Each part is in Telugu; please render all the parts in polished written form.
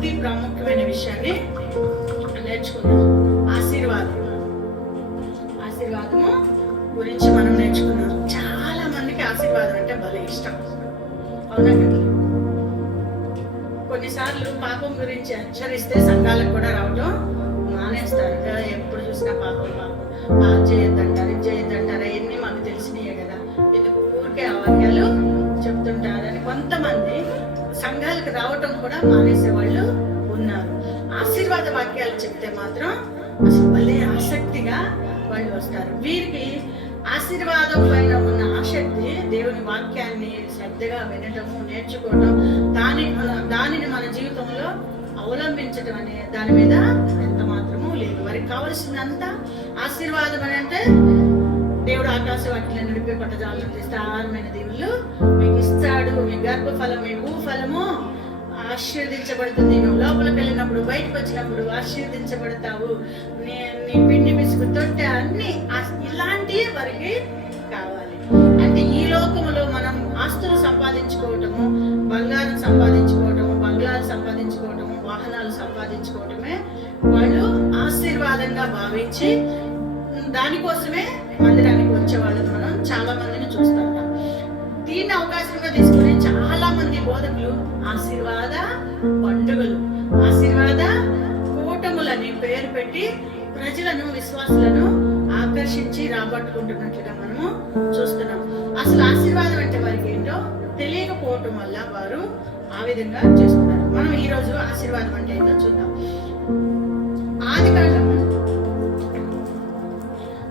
అతి ప్రాముఖ్యమైన విషయాన్ని నేర్చుకున్నాం. ఆశీర్వాదము గురించి మనం నేర్చుకున్నాం. చాలా మందికి ఆశీర్వాదం అంటే భలే ఇష్టం, అవునా కదా? కొన్నిసార్లు పాపం గురించి హెచ్చరిస్తే సంఘాలకు కూడా రావడం మానేస్తారు. ఎప్పుడు చూసినా పాపం అది చేయొద్దంటారు, ఇది చేయొద్దంటారు, అవన్నీ మాకు తెలిసినాయే కదా, ఎందుకు ఊరికే వాక్యాలు చెప్తుంటారని కొంతమంది సంఘాలకు రావటం కూడా మానేసే వాళ్ళు ఉన్నారు. ఆశీర్వాద వాక్యాలు చెప్తే మాత్రం అసలు భలే ఆసక్తిగా వాళ్ళు వస్తారు. వీరికి ఆశీర్వాదం పైన ఉన్న ఆసక్తి దేవుని వాక్యాన్ని శ్రద్ధగా వినటము, నేర్చుకోవటం, దానిని మన జీవితంలో అవలంబించడం అనే దాని మీద ఎంత మాత్రము లేదు. వారికి కావలసినంత ఆశీర్వాదం అని అంటే దేవుడు ఆకాశ వాటిలో నడిపే పట్టజాలను విస్తారమైన దేవుళ్ళు మీకు ఇస్తాడు. మీ గర్భఫలం, మీ భూఫలము ఆశీర్వదించబడుతుంది. నువ్వు లోపలికి వెళ్ళినప్పుడు, బయటకు వచ్చినప్పుడు ఆశీర్వదించబడతావు. నీ పిండి పిసుకు తొట్టె అన్ని ఇలాంటివి వారికి కావాలి. అంటే ఈ లోకములో మనం ఆస్తులు సంపాదించుకోవటము, బంగారం సంపాదించుకోవటము, బంగ్లాలు సంపాదించుకోవటము, వాహనాలు సంపాదించుకోవటమే వాళ్ళు ఆశీర్వాదంగా భావించి దానికోసమే మందిరానికి వచ్చే వాళ్ళని మనం చాలా మందిని చూస్తుంటాం. దీన్ని అవకాశంగా తీసుకుని చాలా మంది బోధకులు ఆశీర్వాద పండుగలు, ఆశీర్వాద కూటములని పేరు పెట్టి ప్రజలను, విశ్వాసులను ఆకర్షించి రాబట్టుకుంటున్నట్లుగా మనము చూస్తున్నాం. అసలు ఆశీర్వాదం అంటే వారికి ఏంటో తెలియకపోవటం వల్ల వారు ఆ విధంగా చేస్తున్నారు. మనం ఈ రోజు ఆశీర్వాదం అంటే ఏంటో చూద్దాం. ఆదికాండము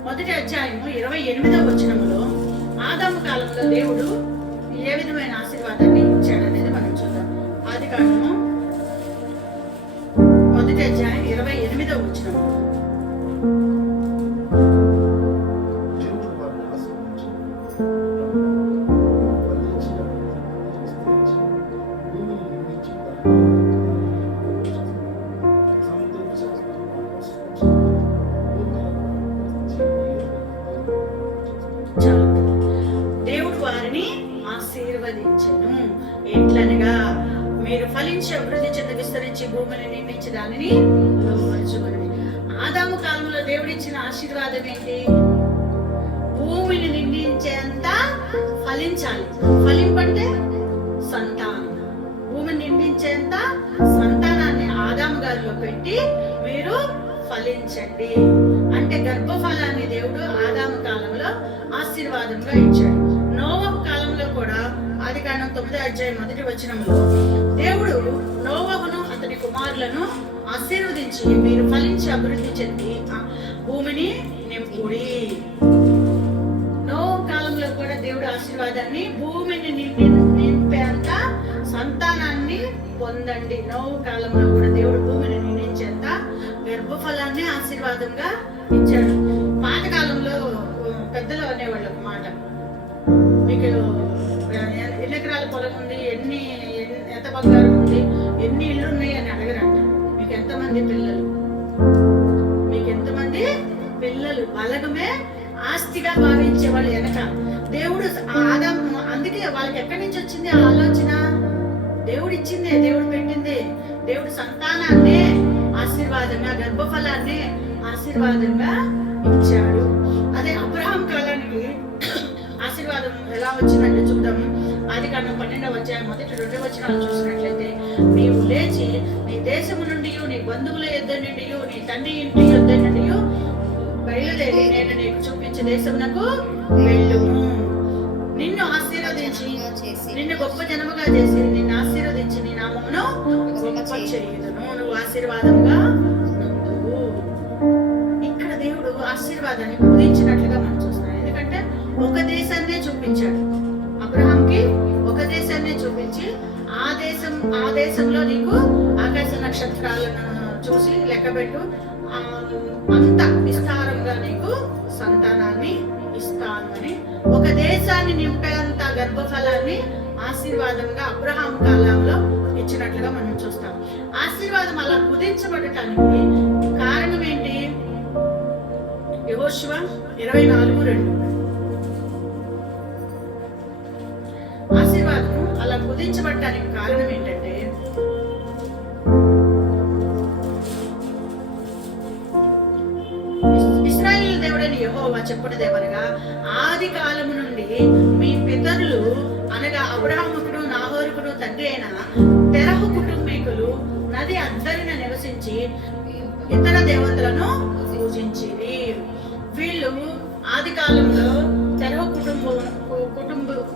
1వ అధ్యాయము 28వ వచనములో ఆదాము కాలంలో దేవుడు ఏ విధమైన ఆశీర్వాదాన్ని ఇచ్చాడనేది మనం చూద్దాం. ఆదికాండము 1వ అధ్యాయం 28వ వచనము. దేవుడు వారిని ఆశీర్వదించెను. ఎట్లనగా మీరు ఫలించి అభివృద్ధి చెంది విస్తరించి భూమిని నిండించి దానిని లోపరచుకొనుడి. ఆదాము కాలంలో దేవుడు ఇచ్చిన ఆశీర్వాదం ఏంటి? భూమిని నిండించేంత ఫలించాలి. ఫలింపంటే సంతానం. భూమిని నిండించేంత సంతానాన్ని ఆదాము గారిలో పెట్టి మీరు ఫలించండి అంటే గర్భఫలాన్ని దేవుడు ఆదాము కాలంలో ఆశీర్వాదంగా ఇచ్చాడు. నోవహు కాలంలో కూడా ఆదికాండం 9వ అధ్యాయం 1వ వచనంలో దేవుడు నోవహును అతని కుమారులను ఆశీర్వదించి మీరు ఫలించి అభివృద్ధి చెంది భూమిని నింపుడి. నోవహు కాలంలో కూడా దేవుడు ఆశీర్వాదాన్ని భూమిని నింపేంత సంతానాన్ని పొందండి. నోవహు కాలంలో కూడా దేవుడు భూమిని నిండించేంత గర్భఫలాన్ని ఆశీర్వాదంగా ఇచ్చాడు. పాతకాలంలో పెద్దలు అనేవాళ్ళు ఒక మాట, మీకు ఎన్ని ఎకరాల పొలం ఉంది, ఎంత బంగారం ఉంది, ఎన్ని ఇళ్ళు ఉన్నాయి అని అడగరంట. మీకు ఎంతమంది పిల్లలు, మీకు ఎంతమంది పిల్లలు బలగమే ఆస్తిగా భావించే వాళ్ళు వెనక దేవుడు ఆదాము. అందుకే వాళ్ళకి ఎక్కడి నుంచి వచ్చింది ఆ ఆలోచన? దేవుడు ఇచ్చిందే, దేవుడు పెట్టిందే. దేవుడు సంతానాన్నే ఆశీర్వాదంగా, గర్భఫలాన్ని ఆశీర్వాదంగా ఇచ్చాడు. అదే అబ్రహాం కాలానికి ఆశీర్వాదం ఎలా వచ్చిందంటే చూద్దాము. ఆదికాండం 12వ అధ్యాయం 1-2 వచనాలు చూసినట్లయితే, నీవు లేచి నీ దేశము నుండి, నీ బంధువుల యొద్ద నుండి, నీ తండ్రి ఇంటి యొద్ద నుండి బయలుదేరి నేను నీకు చూపించే దేశమునకు వెళ్ళుము. నిన్ను ఆశీర్వదించి నిన్ను గొప్ప జనముగా చేసి నిన్ను ఆశీర్వదించి నీ నామమును గొప్ప చేయుదును. నువ్వు ఆశీర్వాదంగా నందువు. ఇక్కడ దేవుడు ఆశీర్వాదాన్ని బోధించినట్లుగా మనం చూస్తున్నాం. ఎందుకంటే ఒక దేశాన్నే చూపించాడు. అబ్రహాంకి ఒక దేశాన్నే చూపించి ఆ దేశంలో నీకు ఆకాశ నక్షత్రాలను చూసి లెక్కబెట్టు, అంత విస్తారంగా నీకు సంతానాన్ని ఇస్తాను అని, ఒక దేశాన్ని నింపేంత గర్భఫలాన్ని ఆశీర్వాదంగా అబ్రహాం కాలంలో ఇచ్చినట్లుగా మనం చూస్తాం. ఆశీర్వాదం అలా కుదించబడటానికి కారణం ఏంటి? యెహోషువ 24:2. ఆశీర్వాదం అలా కుదించబడటానికి కారణం ఏంటంటే యెహోవా చెప్పుడదేమనగా, ఆది కాలము నుండి మీ పితరులు అనగా అబ్రహాముకుడు నాహోరుకుడు తండ్రి అయిన తెరహు కుటుంబీకులు నది అద్దరిన నివసించి ఇతర దేవతలను పూజించిరి. వీళ్ళు ఆది కాలంలో తెరహు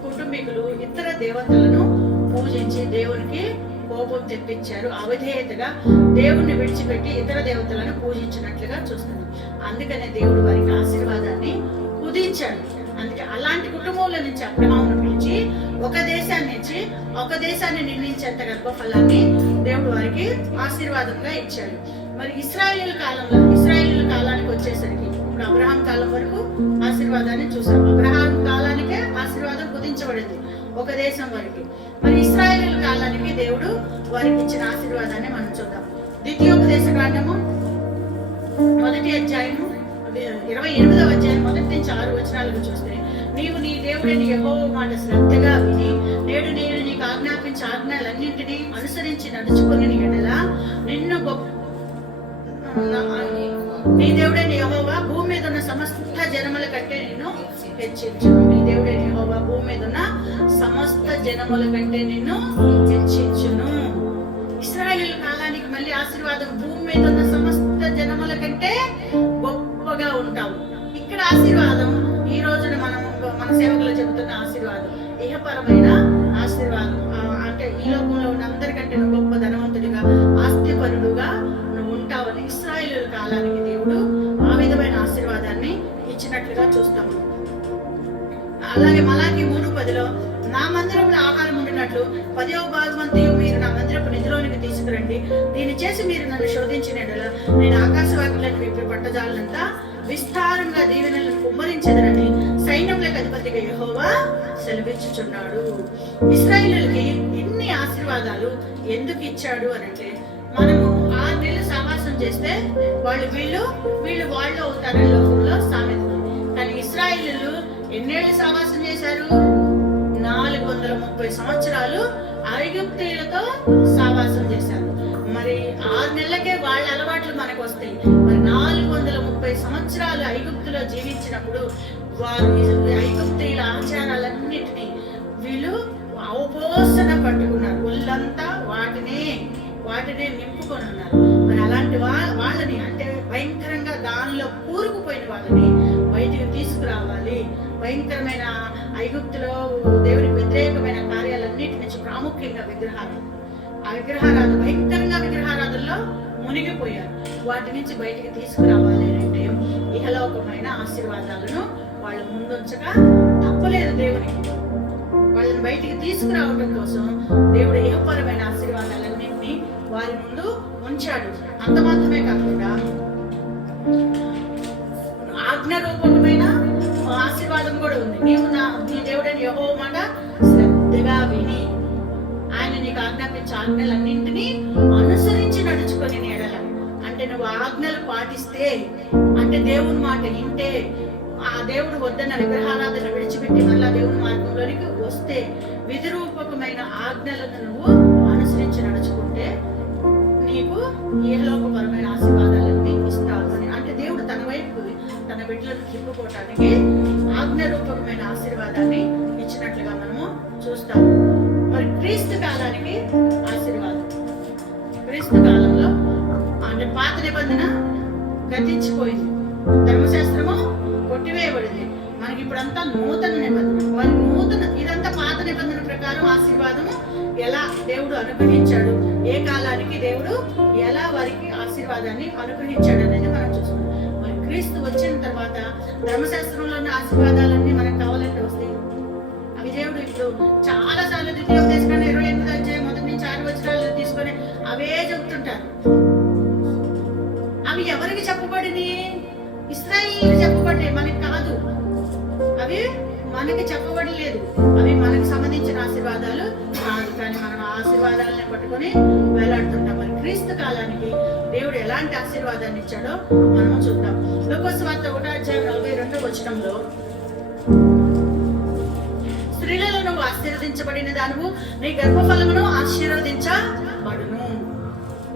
కుటుంబీకులు ఇతర దేవతలను పూజించి దేవునికి కోపం తెప్పించారు. అవిధేయతగా దేవుణ్ణి విడిచిపెట్టి ఇతర దేవతలను పూజించినట్లుగా చూస్తున్నాం. అందుకనే దేవుడు వారికి ఆశీర్వాదాన్ని కుదించాడు. అందుకే అలాంటి కుటుంబంలో నుంచి అబ్రహామును పిలిచి ఒక దేశాన్ని నిర్ణయించేంత గర్భఫలాన్ని దేవుడు వారికి ఆశీర్వాదంగా ఇచ్చాడు. మరి ఇశ్రాయేలు కాలానికి వచ్చేసరికి ఇప్పుడు అబ్రహాం కాలం వరకు ఆశీర్వాదాన్ని చూసాం. అబ్రహాం కాలానికే ఆశీర్వాదం కుదించబడింది ఒక దేశం వరకు. మరి ఇశ్రాయేలు కాలానికి దేవుడు వారికి ఇచ్చిన ఆశీర్వాదాన్ని మనం చూద్దాం. ద్వితీయోపదేశ కాండము 1వ అధ్యాయము 28వ అధ్యాయం 1 నుంచి 6 వచనాలను చూస్తే, నీవు నీ దేవుడైన యెహోవా మాట శ్రద్ధగా విని నేడు నేను నీకు ఆజ్ఞాపించే ఆజ్ఞలన్నింటినీ అనుసరించి నడుచుకుని ఎడల నిన్ను నీ దేవుడైన యెహోవా భూమి మీద ఉన్న సమస్త జనముల కంటే నిన్ను హెచ్చించును. నీ దేవుడైన యెహోవా భూమి మీద ఉన్న సమస్త జనముల కంటే నిన్ను హెచ్చించును. ఇశ్రాయేలు కాలానికి మళ్ళీ ఆశీర్వాదం, భూమి మీద ఉన్న సమస్త జనముల కంటే గొప్పగా ఉంటావు. ఇక్కడ ఆశీర్వాదం ఈ రోజున మన సేవకులు చెబుతున్న ఆశీర్వాదం ఇహపరమైన ఆశీర్వాదం. అంటే ఈ లోకంలో ఉన్న అందరికంటే నువ్వు గొప్ప ధనవంతుడిగా ఆస్తిపరుడుగా నువ్వు ఉంటావని ఇశ్రాయేలు కాలానికి దేవుడు ఆ విధమైన ఆశీర్వాదాన్ని ఇచ్చినట్లుగా చూస్తాము. అలాగే మలాకి 3:10 నా మందిరంలో ఆహారం ఉండినట్లు 10వ భాగమంతయు మీరు నా మందిరపు నిధిలోనికి తీసుకురండి. దీన్ని చేసి మీరు నన్ను శోధించిన ఎడల నేను ఆకాశవాకులను విప్పి పట్టజాలంతా విస్తారంగా దీవెనలను కుమ్మరించెదరని సైన్యములకు అధిపతిగా యెహోవా సెలవిచ్చుచున్నాడు. ఇశ్రాయేలుకి ఇన్ని ఆశీర్వాదాలు ఎందుకు ఇచ్చాడు అనంటే, మనము 6 నెలలు సహవాసం చేస్తే వీళ్ళు వాళ్ళు అవుతారని లోకంలో సామెత. కానీ ఇశ్రాయేలు ఎన్నేళ్ళు సహవాసం చేశారు? 430 సంవత్సరాలు ఐగుప్తీయులతో సహవాసం చేశారు. మరి 6 నెలలకే వాళ్ళ అలవాట్లు మనకు వస్తాయి. మరి 430 సంవత్సరాలు ఐగుప్తులో జీవించినప్పుడు వారు ఐగుప్తీయుల ఆచారాలన్నిటినీ వీళ్ళు అవపోసన పట్టుకున్నారు. ఒళ్ళంతా వాటినే నింపుకొని ఉన్నారు. మరి అలాంటి వాళ్ళని, అంటే భయంకరంగా దానిలో కూరుకుపోయిన వాళ్ళని బయటికి తీసుకురావాలి. భయంకరమైన ఐగుప్తులో దేవునికి వ్యతిరేకమైన కార్యాలన్నిటి నుంచి, ప్రాముఖ్యంగా విగ్రహారాధన భయంకరంగా విగ్రహారాధనలో మునిగిపోయారు. వాటి నుంచి బయటికి తీసుకురావాలి అంటే ఇహలోకమైన ఆశీర్వాదాలను వాళ్ళు ముందుంచగా తప్పలేదు. దేవునికి వాళ్ళని బయటికి తీసుకురావడం కోసం దేవుడు ఇహపరమైన ఆశీర్వాదాలన్నింటినీ వారి ముందు ఉంచాడు. అంత మాత్రమే కాకుండా ఆజ్ఞారూపకమైన ఆశీర్వాదం కూడా ఉంది. నీవు నీ దేవుడైన యెహోవా మాట శ్రద్ధగా విని ఆయన నీకు ఆజ్ఞాపించే ఆజ్ఞలన్నింటినీ అనుసరించి నడుచుకొని ఎడల, అంటే నువ్వు ఆజ్ఞలు పాటిస్తే, అంటే దేవుని మాట వింటే, ఆ దేవుడు వద్దన్న విగ్రహారాధన విడిచిపెట్టి మళ్ళా దేవుని మార్గంలోనికి వస్తే, విధిరూపకమైన ఆజ్ఞలను నువ్వు అనుసరించి నడుచుకుంటే నీకు ఏలోకపరమైన ఆశీర్వాదాలన్నీ ఇస్తావు అని. అంటే దేవుడు తన వైపు తన బిడ్డలను తిప్పుకోవటానికి ఆజ్ఞారూపకమైన ఆశీర్వాదాన్ని ఇచ్చినట్లుగా మనము చూస్తాము. మరి క్రీస్తు కాలానికి ఆశీర్వాదం, క్రీస్తు కాలంలో అంటే పాత నిబంధన గతించిపోయింది, ధర్మశాస్త్రము కొట్టివేయబడింది. మనకి ఇప్పుడంతా నూతన నిబంధన. మరి ఇదంతా పాత నిబంధన ప్రకారం ఆశీర్వాదము ఎలా దేవుడు అనుగ్రహించాడు, ఏ కాలానికి దేవుడు ఎలా వారికి ఆశీర్వాదాన్ని అనుగ్రహించాడు అనేది మనం చూస్తాం. మరి క్రీస్తు వచ్చిన తర్వాత ధర్మశాస్త్రంలో ఉన్న ఆశీర్వాదాలన్నీ మనకు కావాలంటే వస్తాయి. అవి దేవుడు ఇప్పుడు చాలా సార్లు ద్వితీయోపదేశ కాండం 28వ అధ్యాయం 1 నుంచి 6 వచనాలు తీసుకొని అవే చెప్తుంటారు. అవి ఎవరికి చెప్పబడిని? ఇశ్రాయేలుకి చెప్పబడి, మనకి కాదు. అవి మనకి చెప్పబడలేదు. అవి మనకి సంబంధించిన ఆశీర్వాదాలు కాదు. కానీ మనం ఆ ఆశీర్వాదాలని పట్టుకొని వేలాడుతుంటాం. మరి క్రీస్తు కాలానికి దేవుడు ఎలాంటి ఆశీర్వాదాన్ని ఇచ్చాడో మనం చూద్దాం. లూకా సువార్త 1వ అధ్యాయం 42వ వచనంలో, స్త్రీలలో నువ్వు ఆశీర్వదించబడిన దానివు, నీ గర్భఫలమును ఆశీర్వదించబడును.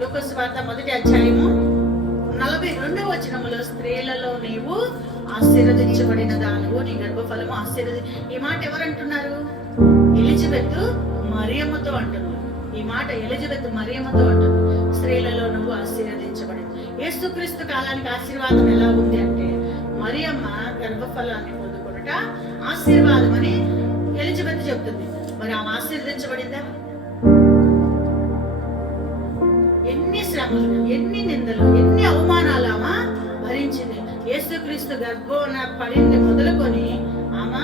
లూకా సువార్త 1వ అధ్యాయము 42వ వచనములో, స్త్రీలలో నీవు ఆశీర్వదించబడిన దానివు, నీ గర్భఫలము ఈ మాట ఎవరంటున్నారు? ఎలిజబెత్ మరియమ్మతో అంటుంది. ఈ మాట ఎలిజబెత్ మరియమ్మతో అంటుంది. స్త్రీలలో నువ్వు ఆశీర్వదించబడింది. యేసుక్రీస్తు కాలానికి ఆశీర్వాదం ఎలా ఉంది అంటే, మరియమ్మ గర్భఫలాన్ని పొందుకొనుట ఆశీర్వాదం అని ఎలిజబెత్ చెప్తుంది. మరి ఆమె ఆశీర్వదించబడిందా? ఎన్ని శ్రమలు, ఎన్ని నిందలు, ఎన్ని అవమానాలు ఆమె భరించింది. యేసుక్రీస్తు గర్భం పడింది మొదలుకొని ఆమె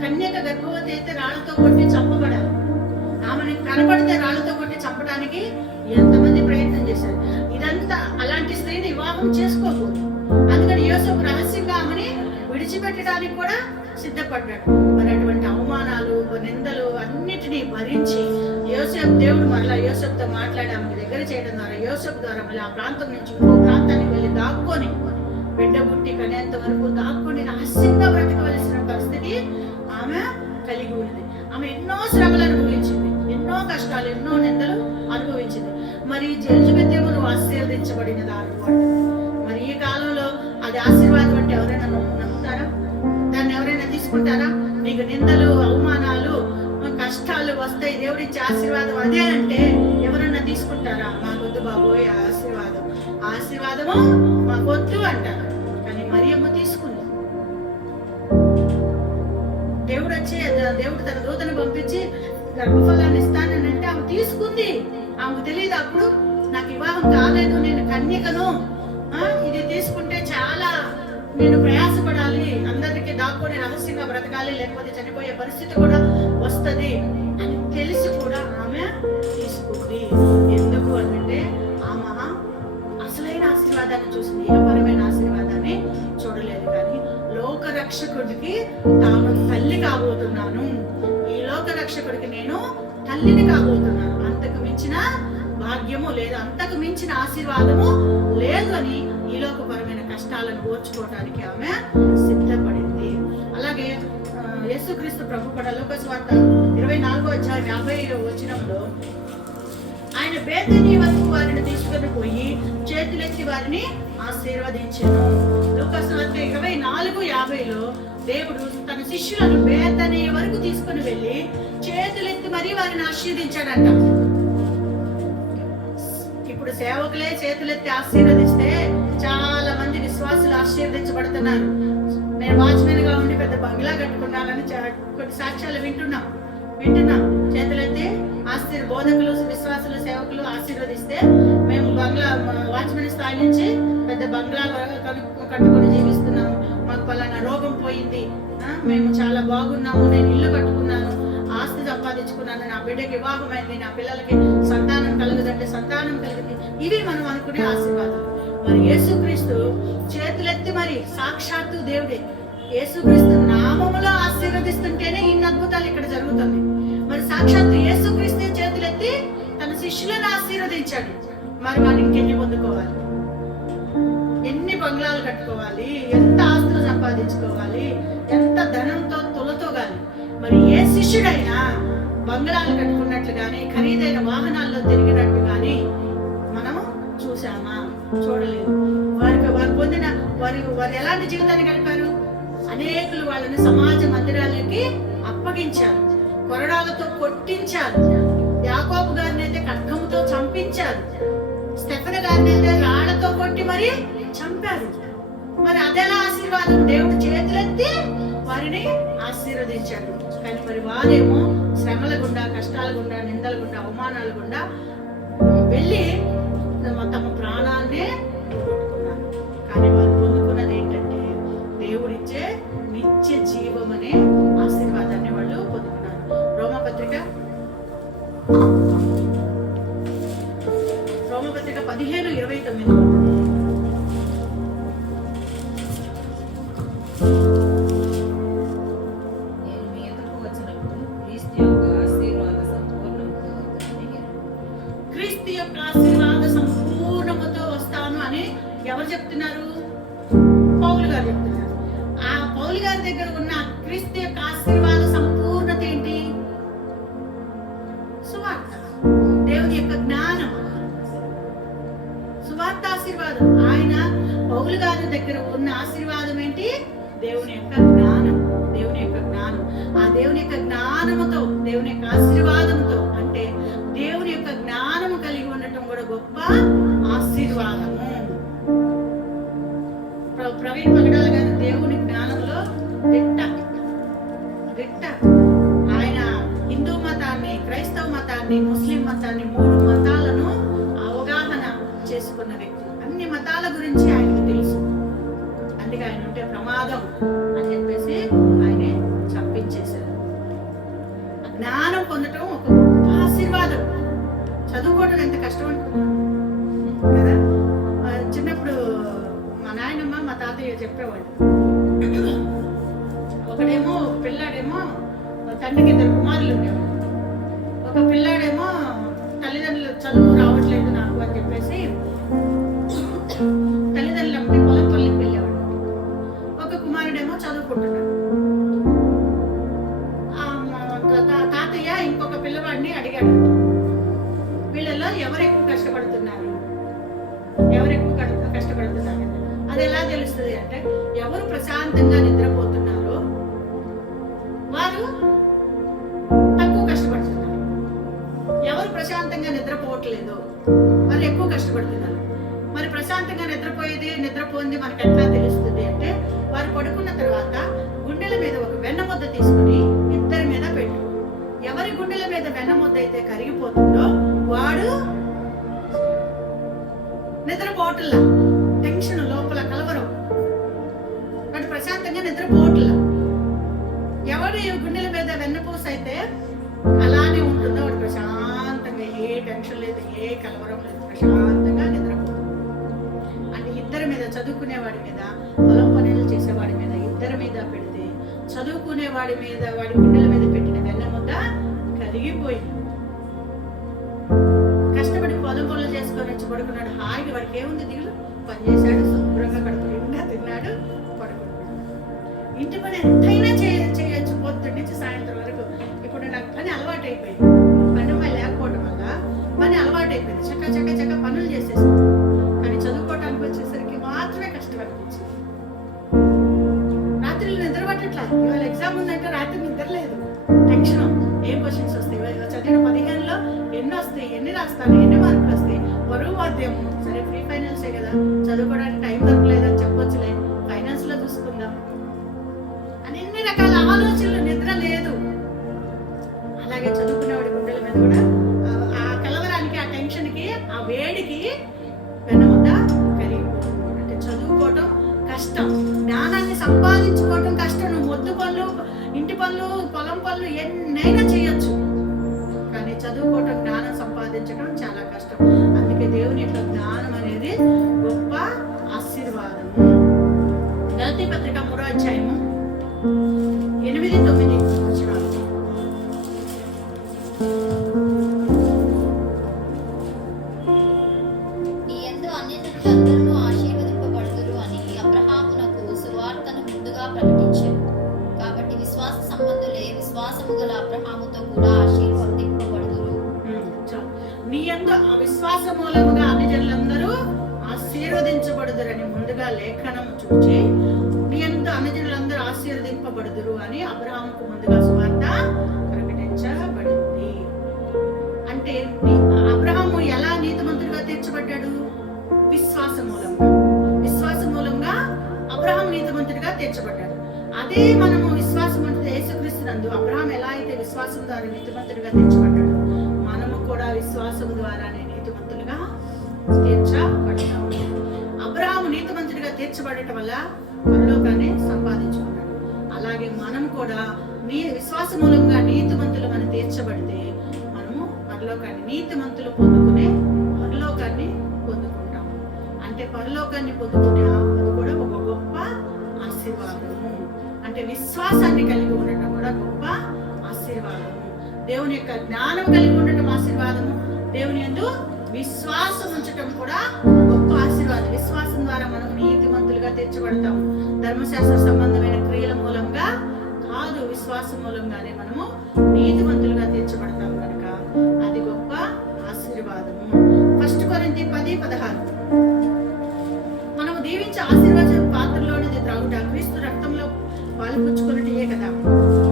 కన్యక గర్భవతి అయితే రాళ్లతో కొట్టి చంపబడాలి. ఆమెను కనపడితే రాళ్లతో కొట్టి చంపడానికి ఎంతమంది ప్రయత్నం చేశారు. ఇదంతా అలాంటి స్త్రీని వివాహం చేసుకోకూడదు. అందుకని యోసేపు రహస్యంగా ఆమెని విడిచిపెట్టడానికి కూడా సిద్ధపడ్డాడు. మరి అటువంటి అవమానాలు, నిందలు అన్నిటినీ భరించి దేవుడు మరలా యోసేపుతో మాట్లాడి ఆమె దగ్గర చేయడం ద్వారా, యోసేపు ద్వారా మళ్ళీ ఆ ప్రాంతం నుంచి ఇంకో ప్రాంతానికి వెళ్ళి దాక్కొని, బిడ్డ పుట్టి కనేంత వరకు దాక్కొని రహస్యంగా బ్రతకవలసిన పరిస్థితి ఆమె కలిగి ఉన్నది. ఆమె ఎన్నో శ్రమలు అనుభవించింది, ఎన్నో కష్టాలు, ఎన్నో నిందలు అనుభవించింది. మరి ఎలిజబెత్ ఏమో నువ్వు ఆశీర్వదించబడిన దాని. మరి ఈ కాలంలో అది ఆశీర్వాదం అంటే ఎవరైనా నమ్ముతారా? దాన్ని ఎవరైనా తీసుకుంటారా? నీకు నిందలు, అవమానాలు, కష్టాలు వస్తాయి, దేవుడిచ్చే ఆశీర్వాదం అదే అంటే ఎవరన్నా తీసుకుంటారా? మాకొద్దు బాబోయ్ ఆశీర్వాదము మాకొద్దు అంటారు. కానీ మరియమ్మ తీసుకుంది. దేవుడు తన దూతను పంపించి గర్భఫలాన్ని ఇస్తానంటే ఆమె తీసుకుంది. ఆమెకు తెలియదు అప్పుడు నాకు వివాహం కాలేదు, నేను కన్యకను, ఇది తీసుకుంటే చాలా నేను ప్రయాసపడాలి, అందరికీ దాక్కొని రహస్యంగా బ్రతకాలి, లేకపోతే చనిపోయే పరిస్థితి కూడా వస్తుంది అని తెలిసి కూడా ఆమె తీసుకుంది. ఎందుకు అంటే ఆమె అసలైన ఆశీర్వాదాన్ని చూసింది, ఇహపరమైన ఆశీర్వాదాన్ని చూడలేదు. కానీ లోక రక్షకుడికి తాను తల్లి కాబోతున్నాను, ఈ లోక రక్షకుడికి నేను తల్లిని కాబోతున్నాను, అంతకు మించిన భాగ్యము లేదు, అంతకు మించిన ఆశీర్వాదము లేదు అని ఈ లోకపరమైన కష్టాలను ఓర్చుకోవడానికి ఆమె సిద్ధపడింది. అలాగే యేసుక్రీస్తు ప్రభు కూడా లోక సువార్త 24:50 ఆయన బేతనీ వరకు వారిని తీసుకుని పోయి చేతులెత్తి వారిని ఆశీర్వదించెను. లోక సువార్త 24:50 దేవుడు తన శిష్యులను బేతనీ వరకు తీసుకుని వెళ్ళి చేతులెత్తి మరీ వారిని ఆశీర్వదించాడంట. ఇప్పుడు సేవకులే చేతులెత్తి ఆశీర్వదిస్తే చాలా మంది విశ్వాసులు ఆశీర్వదించబడుతున్నారు. నేను వాచ్మెన్ గా ఉండి పెద్ద బంగ్లా కట్టుకున్నానని కొన్ని సాక్ష్యాలు వింటున్నాం. చేతులెత్తి బోధకులు, విశ్వాసులు, సేవకులు ఆశీర్వదిస్తే మేము బంగ్లా వాచ్మెన్ స్థాయి నుంచి పెద్ద బంగ్లా కట్టుకొని జీవిస్తున్నాము, మాకు పలానా రోగం పోయింది, మేము చాలా బాగున్నాము, నేను ఇల్లు కట్టుకున్నాను, ఆస్తి సంపాదించుకున్నాను, నా బిడ్డకి వివాహం అయింది, నా పిల్లలకి సంతానం కలుగుదంటే సంతానం కలిగింది. ఇవి మనం అనుకునే ఆశీర్వాదాలు. మరి యేసుక్రీస్తు చేతులెత్తి మరి సాక్షాత్తు దేవుడే యేసుక్రీస్తు నామములో ఆశీర్వదిస్తుంటేనే ఇన్ని అద్భుతాలు ఇక్కడ జరుగుతుంది. మరి సాక్షాత్తు యేసుక్రీస్తు చేతులెత్తి తన శిష్యులను ఆశీర్వదించాడు. మరి మనం ఇంకెన్ని పొందుకోవాలి? ఎన్ని బంగ్లాలు కట్టుకోవాలి? ఎంత ఆస్తులు సంపాదించుకోవాలి? ఎంత ధనంతో తులతోగాలి? మరి ఏ శిష్యుడైనా బంగ్లాలు కట్టుకున్నట్లు గాని, ఖరీదైన వాహనాల్లో తిరిగినట్టు గాని మనము చూసామా? చూడలేదు. వారు పొందిన వారు ఎలాంటి జీవితాన్ని గడిపారు? అనేకులు వాళ్ళని సమాజ మందిరాలకి అప్పగించారు, కొరడాలతో కొట్టించారు, యాకోబు గారిని అయితే ఖడ్గముతో చంపించారు, స్టెఫెను గారిని అయితే రాళ్లతో కొట్టి మరి చంపారు. మరి అదెలా ఆశీర్వాదం? దేవుడు చేతులెత్తి వారిని ఆశీర్వదించాడు. కానీ మరి వారేమో శ్రమల గుండా, కష్టాల గుండా, నిందల గుండా, అవమానాల గుండా వెళ్ళి తమ ప్రాణాన్నే పోగొట్టుకున్నారు. కానీ వారు పొందుకున్నది ఏంటంటే దేవుడిచ్చే నిత్య జీవం అనే ఆశీర్వాదాన్ని వాళ్ళు పొందుకున్నారు. రోమపత్రిక 15:29 క్రీస్తు యొక్క ఆశీర్వాద సంపూర్ణముతో వస్తాను అని ఎవరు చెప్తున్నారు? పౌలు గారు చెప్తున్నారు. ఆ పౌలు గారి దగ్గర ఉన్న క్రీస్తు యొక్క ఆశీర్వాద సంపూర్ణత ఏంటి? సువార్త, దేవుని యొక్క జ్ఞానం, సువార్త ఆశీర్వాదం. ఆయన పౌలు గారి దగ్గర ఉన్న ఆశీర్వాదం ఏంటి? దేవుని యొక్క జ్ఞానముతో, దేవుని యొక్క ఆశీర్వాదంతో, అంటే దేవుని యొక్క జ్ఞానము కలిగి ఉండటం కూడా గొప్ప ఆశీర్వాదము. ప్రవీణ్ పగడాల గారు దేవుని జ్ఞానంలో దిట్ట. ఆయన హిందూ మతాన్ని, క్రైస్తవ మతాన్ని, ముస్లిం మతాన్ని, 3 మతాలను అవగాహన చేసుకున్న వ్యక్తి. అన్ని మతాల గురించి ఆయనకు తెలుసు. అందుకే ఆయన ఉంటే ప్రమాదం అని చెప్పేసి ఆయనే చంపించేశారు. జ్ఞానం పొందటం ఒక గొప్ప ఆశీర్వాదం. చదువుకోవటం ఎంత కష్టం అనుకున్నాను కదా. చిన్నప్పుడు మా నాయనమ్మ, మా తాతయ్య చెప్పేవాళ్ళు, ఒకడేమో పిల్లాడేమో తండ్రికి 2 కుమారులు ఉండేవాళ్ళు. ఒక పిల్లాడేమో తల్లిదండ్రులు చదువు రావట్లేదు నాకు అని చెప్పేసి తల్లిదండ్రులు అమ్మి పొలం పల్లికి వెళ్ళేవాడు. ఒక కుమారుడేమో చదువుకుంటున్నాడు. తాతయ్య ఇంకొక పిల్లవాడిని అడిగాడు, వీళ్ళలో ఎవరు ఎక్కువ కష్టపడుతున్నారు, అది ఎలా తెలుస్తుంది అంటే, ఎవరు ప్రశాంతంగా నిద్రపోతున్నారో వారు తక్కువ కష్టపడుతున్నారు, ఎవరు ప్రశాంతంగా నిద్రపోవట్లేదు వారు ఎక్కువ కష్టపడుతున్నారు. మరి ప్రశాంతంగా నిద్రపోయింది మనకు ఎట్లా తెలుస్తుంది అంటే, వారు పడుకున్న తర్వాత గుండెల మీద ఒక వెన్న ముద్ద తీసుకుని ఇద్దరి మీద పెట్టు. ఎవరి గుండెల మీద వెన్న ముద్ద అయితే కరిగిపోతుందో వాడు నిద్రపోవట్లా, టెన్షన్ లోపల కలవరం, వాడు ప్రశాంతంగా నిద్రపోవట్లా. ఎవరి గుండెల మీద వెన్నపూస అయితే అలానే ఉంటుందో వాడు ప్రశాంతంగా, ఏ టెన్షన్ లేదు, ఏ కలవరం లేదు, ప్రశాంతంగా నిద్రపోతుంది. అంటే ఇద్దరి మీద, చదువుకునేవాడి మీద, పొలం పనులు చేసేవాడి మీద, ఇద్దరి మీద పెడితే చదువుకునేవాడి మీద, వాడి గుండెల మీద పెట్టిన వెన్న ముద్ద కరిగిపోయింది. కష్టపడి పొలం పనులు చేసుకొని వచ్చి పడుకున్నాడు. హాయిగా వాడికి ఏముంది దిగులు, పని చేశాడు, శుభ్రంగా కడుపు నిండా తిన్నాడు, పడుకున్నాడు. ఇంటి పని ఎంతైనా చేయొచ్చు పొద్దున్న నుంచి సాయంత్రం వరకు. ఇప్పుడు నాకు పని అలవాటు అయిపోయింది, పన్నమ్మాయి లేకపోవడం వల్ల పని అలవాటు అయిపోయింది. చక్క పనులు చేసేసాను. కానీ చదువుకోవడానికి వచ్చేసరికి మాత్రమే కష్టం అనిపించింది. రాత్రిలో నిద్ర పట్టట్లా. ఇవాళ ఎగ్జామ్ ఉందంటే రాత్రి నిద్ర లేదు, టెన్షన్. ఏం క్వశ్చన్స్ వస్తాయి, చదివిన 15లో ఎన్ని వస్తాయి, ఎన్ని రాస్తాను, ఎన్ని మార్కులు వస్తాయి, బరువు వాద్యం. సరే ప్రీ ఫైనల్సే కదా, చదువుకోవడానికి టైం దొరకలేదని చెప్పొచ్చులే, ఫైనాన్స్ లో చూసుకుందాం అని ఎన్ని రకాల ఆలోచనలు, నిద్ర లేదు. అలాగే చదువుకునేవాడి గుండెల మీద కూడా ఆ కలవరానికి, ఆ టెన్షన్ కి, ఆ వేడికి వెన్నముద్ద కరిగిపోతుంది. అంటే చదువుకోవటం కష్టం, జ్ఞానాన్ని సంపాదించుకోవటం కష్టం. నువ్వు మొద్దు పనులు, ఇంటి పనులు, పొలం పనులు ఎన్నైనా చేయొచ్చు, కానీ చదువుకోవటం, జ్ఞానం సంపాదించడం చాలా కష్టం. అందుకే దేవుని యొక్క జ్ఞానం అనేది గొప్ప ఆశీర్వాదము. గలతీ పత్రిక 3వ అధ్యాయము 8-9 వచనాలు. నీ యందు అన్యజనులందరూ ఆశీర్వదింపబడుదురు అని అబ్రహామునకు సువార్తను ముందుగా ప్రకటించారు. కాబట్టి విశ్వాస సంబంధులే విశ్వాసము గల అబ్రహాముతో కూడా ఆశీర్వదింపబడుదురు. నీ యందు అవిశ్వాస మూలముగా అన్ని జనులందరూ ఆశీర్వదించబడుదురని ముందుగా లేఖనం చూచి, నీ యందు అన్ని జనులందరూ ఆశీర్వదింపబడుదురు అని అబ్రహాముకు ముందుగా సువార్త ప్రకటించబడింది. అంటే అబ్రహాము ఎలా నీతిమంతుడిగా తీర్చబడ్డాడు? విశ్వాస మూలంగా అబ్రహాము నీతిమంతుడిగా తీర్చబడ్డాడు. అదే మనము విశ్వాసం అంటే యేసుక్రీస్తునందు అబ్రహాం ఎలా అయితే విశ్వాసం ద్వారా నీతిమంతుడిగా తీర్చబడ్డాడు, మనము కూడా విశ్వాసం ద్వారానే నీతిమంతులుగా తీర్చబడ్డాము. అబ్రహాము నీతిమంతుడిగా తీర్చబడటం వల్ల పరలోకాన్ని సంపాదించుకున్నాడు. అలాగే మనం కూడా విశ్వాస మూలంగా నీతిమంతులు మనం తీర్చబడితే మనము పరలోకాన్ని, నీతిమంతులు పొందుకునే పరలోకాన్ని పొందుకుంటాము. అంటే పరలోకాన్ని పొందుకునే అది కూడా ఒక గొప్ప ఆశీర్వాదము. అంటే విశ్వాసాన్ని కలిగి ఉండటం కూడా గొప్ప ఆశీర్వాదము. దేవుని యొక్క జ్ఞానం కలిగి ఉండటం ఆశీర్వాదము. దేవుని యందు విశ్వాసం ఉంచటం కూడా గొప్ప ఆశీర్వాదం. విశ్వాసం ద్వారా మనం నీతిమంతులుగా తీర్చబడతాము. ధర్మశాస్త్ర సంబంధమైన క్రియల మూలంగా కాదు, విశ్వాసం మూలంగానే మనము నీతిమంతులుగా తీర్చబడతాం కనుక అది గొప్ప ఆశీర్వాదము. 1 కొరింథీ 10:16 మనము దీవించే ఆశీర్వాదం పాత్రలోనిది త్రాగుట క్రీస్తు రక్తంలో పాలుపుచ్చుకున్నట్టే కదా.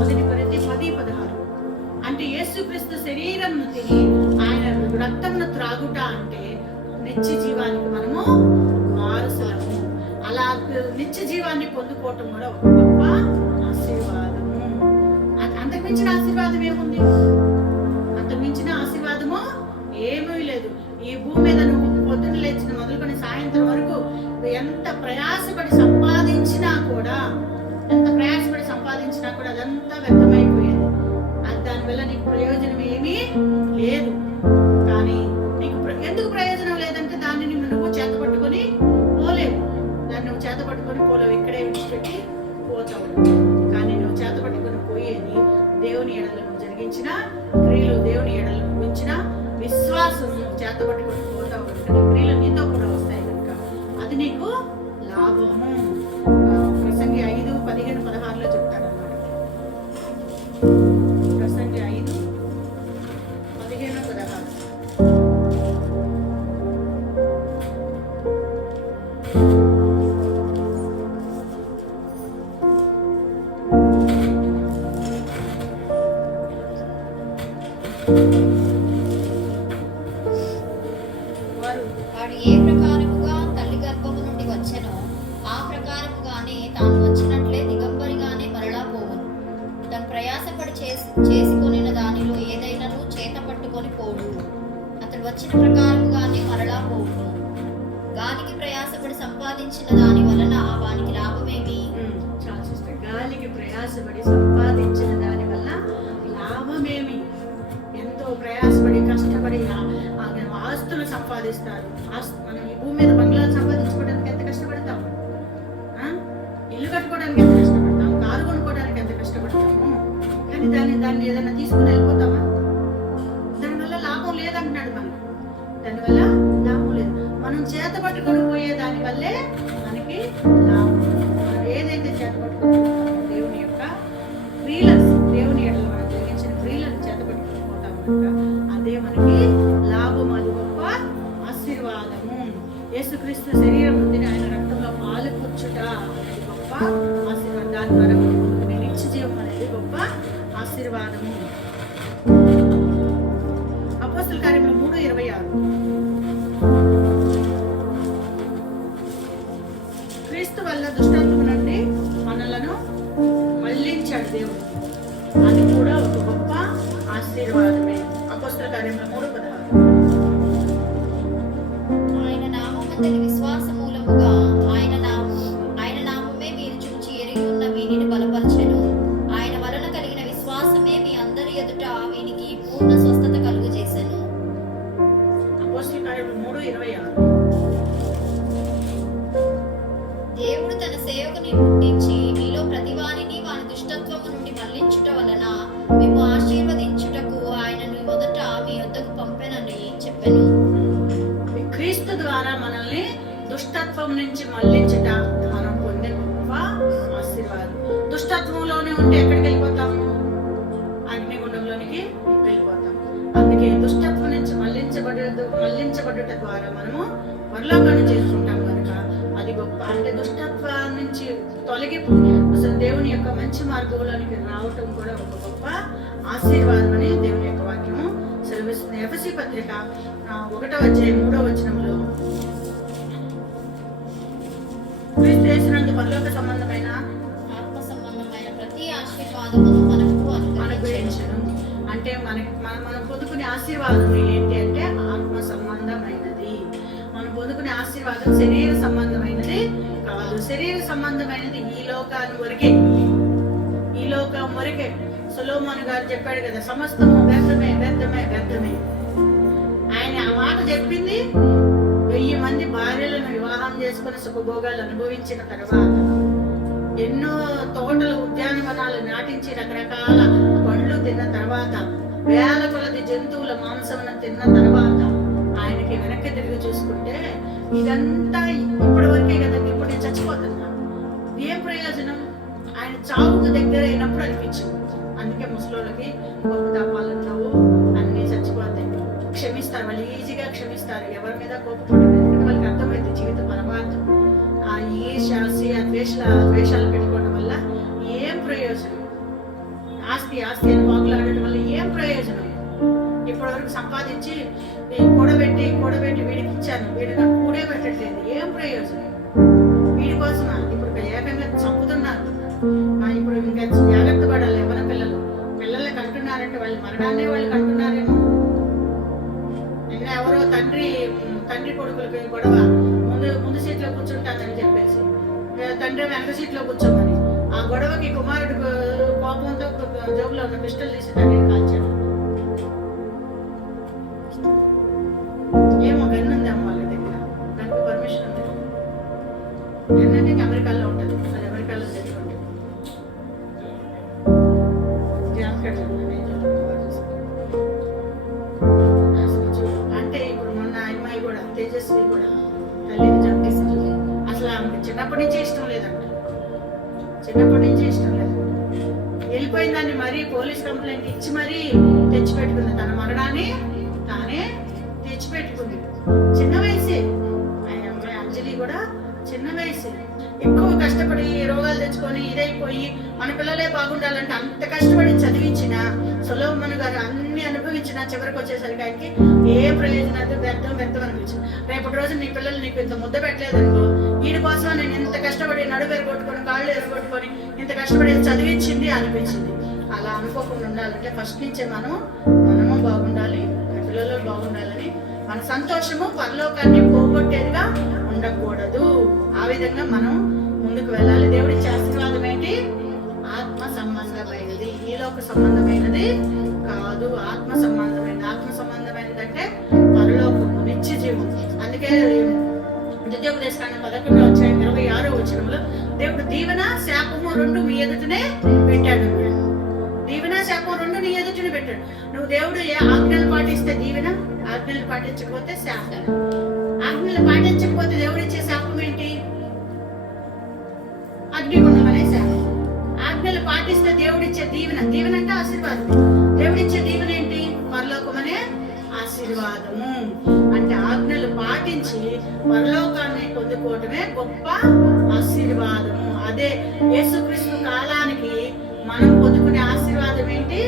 1 కొరింథీ 10:16 యేసుక్రీస్తు శరీరంను తిని ఆయన రక్తంను త్రాగుట అంటే నిత్య జీవానికి మనము వారసులము. అలా నిత్య జీవాన్ని పొందుకోవటం కూడా ఒక గొప్ప ఆశీర్వాదము. అంతకుమించిన ఆశీర్వాదం ఏముంది? అంతకుమించిన ఆశీర్వాదము ఏమీ లేదు. ఈ భూమి మీద నువ్వు పొద్దున్న లేచిన మొదలుకొని సాయంత్రం వరకు ఎంత ప్రయాసపడి సంపాదించినా కూడా అదంతా వ్యర్థమైపోయేది. దానివల్ల నీకు ప్రయోజనం ఏమీ లేదు. కానీ నీకు ఎందుకు ప్రయోజనం లేదంటే దాన్ని నువ్వు చేత పట్టుకొని పోలేవు. దాన్ని నువ్వు చేత పట్టుకొని పోలేవు, ఇక్కడే విడిచిపెట్టి పోతావు. కానీ నువ్వు చేత పట్టుకొని పోయేది దేవుని ఎడల నువ్వు జరిగించిన క్రియలు, దేవుని ఎడల నువ్వు ఉంచిన విశ్వాసం. నువ్వు చేత పట్టుకొని పోతావు కనుక నీ క్రియలు నీతో కూడా వస్తాయి కనుక అది నీకు లాభము. ప్రసంగి 5:15-16 చెప్తాడు అన్నమాట. ప్రసంగి 5:15-16. వాడు ఏ ప్రకారముగా తల్లి గర్భము నుండి వచ్చెనో ఆ ప్రకారముగానే తాను వచ్చినట్లే దిగంబరిగానే మరలా పోవును. తను ప్రయాసపడి చేసుకొనిన దానిలో ఏదైనాను చేత పట్టుకొని పోడు. అతడు వచ్చిన ప్రకారముగానే మరలా పోవును. గాలికి ప్రయాసపడి సంపాదించిన దాని వలన వానికి లాభమేమి? గాలికి ప్రయాసపడి సంపాదించిన దాని వల్ల లాభమేమి? ఎంతో ప్రయాసపడి కష్టపడి ఆస్తులు సంపాదిస్తారు. మనం ఈ భూమి మీద బంగ్లాలు సంపాదించుకోవడానికి ఎంత కష్టపడతాం, ఇల్లు కట్టుకోవడానికి ఎంత కష్టపడతాం, కారు కొనుక్కోవడానికి ఎంత కష్టపడతాము. కానీ దాన్ని ఏదైనా తీసుకుని వెళ్ళిపోతామా? దానివల్ల లాభం లేదంటున్నాడు మనకి. దానివల్ల లాభం లేదు. మనం చేత పట్టుకొని పోయే దాని వల్లే మనకి లాభం. మనం ఏదైతే చేత పట్టుకొని పోతామో దేవుని యొక్క క్రియలను, దేవుని ఎడల మనం జరిగించిన క్రియలను చేత పట్టుకొని పోతాం కనుక అదే మనకి లాభం. అది గొప్ప ఆశీర్వాదము. యేసుక్రీస్తు శరీరం తిని ఆయన రక్తంలో పాలు కూర్చుట అనేది గొప్ప ఆశీర్వాదం. దాని ద్వారా నిత్య జీవం అనేది గొప్ప ఆశీర్వాదము. అపోస్తల కార్యములు 3:26. క్రీస్తు వల్ల దుష్టత్వం నుండి మనలను మళ్లించాడు దేవుడు. అది కూడా ఒక గొప్ప ఆశీర్వాదమే. అపోస్తల కార్యములు 3:16. ఆయన నామమందలి విశ్వాస మూలముగా ఆయన నామమే మీరు చూచి ఎరిగి ఉన్న వీనిని బలపరచెను. ఆయన వలన కలిగిన విశ్వాసమే మీ అందరి ఎదుట వీనికి పూర్ణ స్వస్థత కలుగు చేసెను. అపోస్తల కార్యములు 3:26. దేవుడు తన సేవకుని పుట్టించి మీలో ప్రతివానిని వాని దుష్టత్వము నుండి మళ్లించుట వలన మేము ఆశీర్వదించుటకు ఆయనను మొదట మీ యొద్దకు పంపెనని చెప్పెను. క్రీస్తు ద్వారా మనల్ని దుష్టత్వం నుంచి మళ్లించుట మనం పొందే గొప్ప ఆశీర్వాదం. దుష్టత్వంలోనే ఉంటే ఎక్కడికి వెళ్ళిపోతాము? అగ్నిగుండంలోనికి వెళ్ళిపోతాం. అందుకే దుష్టత్వం నుంచి మళ్లించబడుట ద్వారా మనము పరలోకాన్ని చేసుకుంటాం కనుక అది గొప్ప. అంటే దుష్టత్వం నుంచి తొలగి అసలు దేవుని యొక్క మంచి మార్గంలోనికి రావటం కూడా ఒక గొప్ప ఆశీర్వాదం అని దేవుని యొక్క వాక్యము సెలవిస్తుంది. ఎఫెసీ పత్రిక 1:3 క్రీస్తు యేసునందు పరలోక సంబంధమైన ఆత్మ సంబంధమైన ప్రతి ఆశీర్వాదమును మనకు అనుగ్రహించెను. అంటే మనం పొందుకునే ఆశీర్వాదం ఏంటి అంటే ఆత్మ సంబంధమైనది. మనం పొందుకునే ఆశీర్వాదం శరీర సంబంధమైనది కాదు. శరీర సంబంధమైనది ఈ లోకం వరకే. సొలొమోను గారు చెప్పాడు కదా, సమస్తము వ్యర్థమే వ్యర్థమే వ్యర్థమే. ఆయన ఆ మాట చెప్పింది 1000 మంది భార్యలను వివాహం చేసుకుని సుఖభోగాలు అనుభవించిన తర్వాత, ఎన్నో తోటలు ఉద్యానవనాలు నాటించి రకరకాల పండ్లు తిన్న తర్వాత, వేల కొలది జంతువుల మాంసమును తిన్న తర్వాత ఆయనకి వెనక్కి తిరిగి చూసుకుంటే ఇదంతా ఇప్పటి వరకే కదా, ఇప్పుడు నేను చచ్చిపోతున్నా, ఏం ప్రయోజనం? ఆయన చావుకు దగ్గర అయినప్పుడు అనిపించింది. అందుకే ముసలోళ్ళకి గొప్ప తపాలు ఉండవు, అన్నీ చచ్చిపోతాయి. క్షమిస్తారు, వాళ్ళు ఈజీగా క్షమిస్తారు, ఎవరి మీద కోపపడరు. ఎందుకంటే వాళ్ళకి అర్థమైంది జీవిత పరమార్థం. ఆ ఈర్ష్య ద్వేషాలు పెట్టుకోవడం వల్ల ఏం ప్రయోజనం? ఆస్తి అని వాకులాడటం వల్ల ఏం ప్రయోజనం? వరకు సంపాదించి కూడబెట్టి వీడికి ఇచ్చాను, వీడు నాకు కూడే పెట్టట్లేదు, ఏం ప్రయోజనం? వీడి కోసమా? ఇప్పుడు ఏకంగా చంపుతున్నారు. ఇప్పుడు ఇంకా జాగ్రత్త పడాలి. ఎవరి పిల్లల్ని కంటున్నారంటే వాళ్ళు మరణాన్ని వాళ్ళు కంటున్నారేమో. నిన్న ఎవరో తండ్రి కొడుకులకి గొడవ, ముందు సీట్లో కూర్చుంటానని చెప్పేసి తండ్రి వెనక సీట్లో కూర్చోమని, ఆ గొడవకి కుమారుడు కోపంతో జోబులో ఉన్న పిస్టల్ తీసి తండ్రిని కాల్చాడు. ఏమో గన్ను ఉంది అమ్మ వాళ్ళ దగ్గర, దానికి పర్మిషన్ ఉంది. గన్ను అంటే అమెరికాలో ఉంటుంది, అది అమెరికాలో తెచ్చుకుంటుంది. అంటే ఇప్పుడు మొన్న అమ్మాయి కూడా తేజస్వి కూడా తల్లిని చంపేసింది. అసలు ఆమెకి చిన్నప్పటి నుంచి ఇష్టం లేదంట, వెళ్ళిపోయిన దాన్ని మరీ పోలీస్ కంప్లైంట్ ఇచ్చి మరీ తెచ్చిపెట్టుకుంది. తన మరణాన్ని తానే తెచ్చిపెట్టుకుంది. చిన్న వయసే అమ్మాయి అంజలి కూడా చిన్న వయసే. ఎక్కువ కష్టపడి రోగాలు తెచ్చుకొని ఇదైపోయి మన పిల్లలే బాగుండాలంటే అంత కష్టపడి చదివించిన సొలొమోను గారు అన్ని అనుభవించిన చివరికి వచ్చేసరికి ఆయనకి ఏ ప్రయోజనం వ్యర్థం అనిపించింది. రేపటి రోజు నీ పిల్లలు నీకు ఇంత ముద్ద పెట్టలేదనుకో, వీడి కోసం నేను ఇంత కష్టపడి నడుపు ఎరగొట్టుకొని కాళ్ళు ఎరగొట్టుకొని ఇంత కష్టపడి చదివించింది అనిపించింది. అలా అనుకోకుండా ఉండాలంటే ఫస్ట్ నుంచే మనము బాగుండాలి, మన పిల్లలు బాగుండాలని మన సంతోషము పరలోకాన్ని పోగొట్టేదిగా ఉండకూడదు. ఆ విధంగా మనం ముందుకు వెళ్ళాలి. దేవుడి ఆశీర్వాదం ఏంటి? ఆత్మ సంబంధమైనది, ఈలోక సంబంధమైనది కాదు. ఆత్మ సంబంధమైనది అంటే పరలోకము, నిత్య జీవం. అందుకే ద్వితీయోపదేశకాండం 11:26 దేవుడు దీవెన శాపము రెండు మీ ఎదుటనే పెట్టాడు. దీవెన శాపం రెండు నీ ఎదుటనే పెట్టాడు. నువ్వు దేవుడు ఏ ఆజ్ఞలు పాటిస్తే దీవెన, ఆజ్ఞలు పాటించకపోతే శాపం. ఆజ్ఞలు పాటించకపోతే దేవుడు ఇచ్చే శాపం ఏంటి? అగ్నిగుండం అనే శాపం. ఆజ్ఞలు పాటిస్తే దేవుడిచ్చే దీవెన అంటే ఆశీర్వాదం. దేవుడిచ్చే దీవెన ఏంటి? పరలోకం అనే ఆశీర్వాదము. అంటే ఆజ్ఞలు పాటించి పరలోకాన్ని పొందుకోవటమే గొప్ప ఆశీర్వాదము. అదే యేసుక్రీస్తు కాలానికి మనం పొందుకునే ఆశీర్వాదం ఏంటి?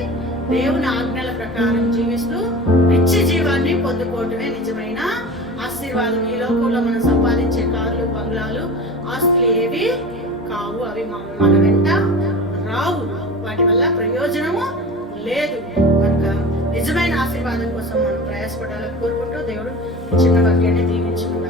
దేవుని ఆజ్ఞల ప్రకారం జీవిస్తూ నిత్య జీవాన్ని పొందుకోవటమే నిజమైన ఆశీర్వాదం. ఈ లోకంలో మనం సంపాదించే కార్లు, బంగ్లాలు, ఆస్తులు ఏవి కావు. అవి మన వెంట రావు. వాటి వల్ల ప్రయోజనము లేదు. కనుక నిజమైన ఆశీర్వాదం కోసం మనం ప్రయాసపడాలని కోరుకుంటూ దేవుడు చిన్న వాక్యాన్ని దీవించుకుంటాం.